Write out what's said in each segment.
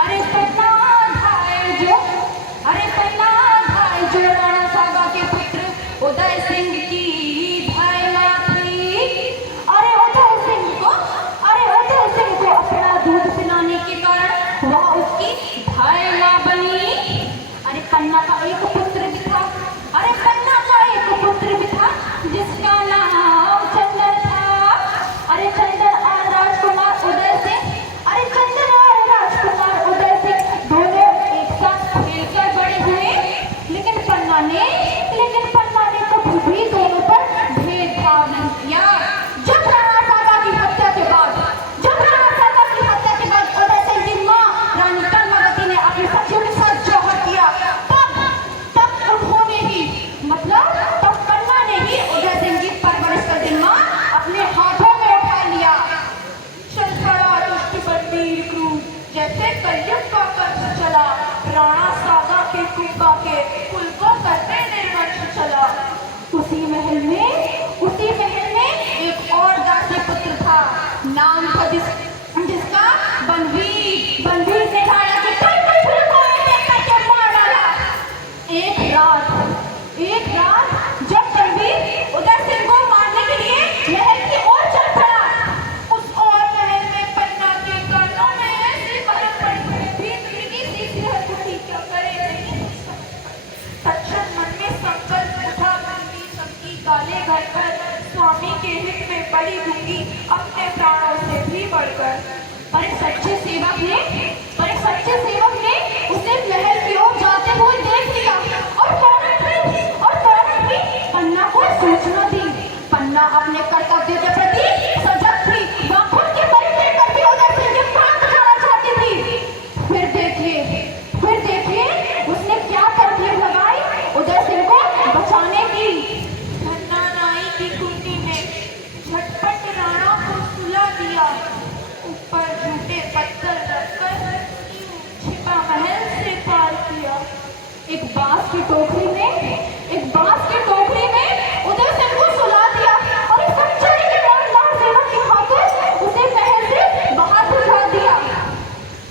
अरे पन्ना धाय जो अरे पन्ना धाय जो राणा सागा के पुत्र उदय सिंह की भाईला थी। अरे उदय सिंह को अपना दूध पिलाने के कारण वह उसकी भाईला बनी। अरे पन्ना का एक पुत्र भी था। अरे पन्ना का एक पुत्र भी था जिसका नाम चंदन था। अरे चंदन और राजकुमार उदय सिंह अरे चंदन और राजकुमार उदय सिंह दोनों एक साथ खेलकर बड़े हुए। लेकिन पन्ना ने कभी भी दोनों पर भेदभाव नहीं किया। जब राणा सागा की हत्या के बाद उदय सिंह की मां रानी कर्मवती ने अपने सखियों के साथ जौहर किया, तब उन्होंने ही तब पन्ना ने ही उदय सिंह की परवरिश का जिम्मा अपने हाथों में उठा लिया। चल पड़ा दुष्ट बलवीर क्रूर जैसे कलयुग का कर्ज चला। राणा सागा के कुंभा के कुल को करते निर्वंश चला। उसी महल में एक और दासी पुत्र था। नाम था जिसका बनवीर ने राणा के कई को करके मार डाला। एक रात जब बनवीर उदय सिंह को मारने के लिए महल की ओर चल पड़ा, उस और महल में पन्ना के कानों में ऐसी बरफ पड़ी भीतरी की सीधी हथौड़ी क्या करे नहीं। तत्क्षण मन में संकल्प उठा, बनवीर सबकी गाले भरकर स्वामी के हित में बड़ी दूंगी अपने प्राणों से भी बढ़कर। पर एक सच्चे सेवक ने उसे महल की ओर जाते हुए देख लिया और फौरन भी पन्ना को सूचना दी। पन्ना अपने कर्तव्य के प्रति सजग थी। वह खुद के परिचय करके उदय सिंह के प्राण बचाना चाहती थी। फिर देखिए उसने क्या तरकीब लगाई उदय सिंह को बचाने की। पन्ना नाई की कुंडी में झटपट राणा को सुला दिया। ऊपर झूठे पत्थर रखकर छिपा महल से पार किया। एक बांस की टोकरी में उदय सिंह को सुला दिया और एक सच्चाई के ईमानदार सेवक के हाथों उसे महल से बाहर भिजवा दिया।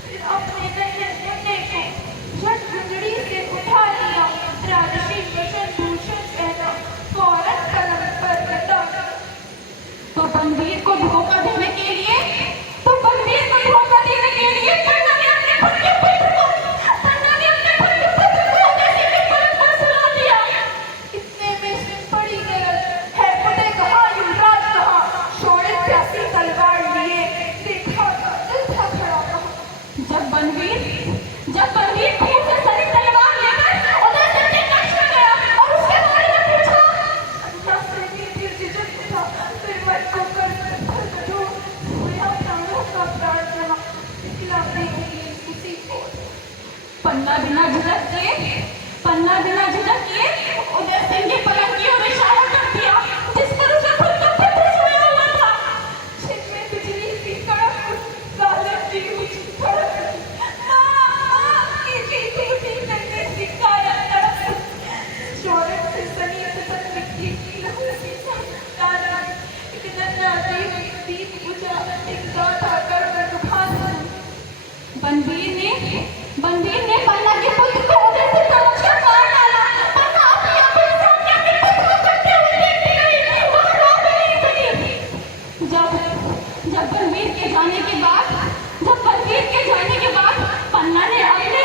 फिर अपने नन्हे मुन्ने को झट घुंघड़ी से उठा लिया। राजसी वचन भूषण पहना, फौरन कलम पर लटा। तो बनवीर को धोखा देने के लिए पन्ना ने अपने खुद के पुत्र को उदय सिंह के पलंग पर सुला दिया। इतने में से पड़ी गलत है उदय कहा, युवराज कहा, शौर्य प्यासी तलवार लिए देखा दिल था खड़ा कहा। जब बनवीर खून से सनी तलवार लेकर उदय सिंह के कक्ष में गया और उसके बारे में पूछा, अंदर से भी झिझक उठा। फिर मन को कर दो हुआ प्राणों का प्राण चला खिलाने के लिए उसी को। पन्ना बिना झिझक किए उदय सिंह के पलंग की ओर इशारा कर दिया जिस पर उसे खुद का पुत्र सोया हुआ था। छिन में बिजली की कड़क, गालिब की ऊंची धड़क, मां की टूटी नन्ही सी काया तड़प। शौर्य से सनी सतत मिट्टी की लहू की लाला एक नन्हा दीप बुझा, एक गाथा कर दुखान। बनवीर ने पन्ना के पुत्र को उदय से समझकर मार डाला। पन्ना अपनी आंखों से अपने पुत्र को कटते हुए देखती रही, वह रो भी नहीं सकी। जब बनवीर के जाने के बाद पन्ना ने अपने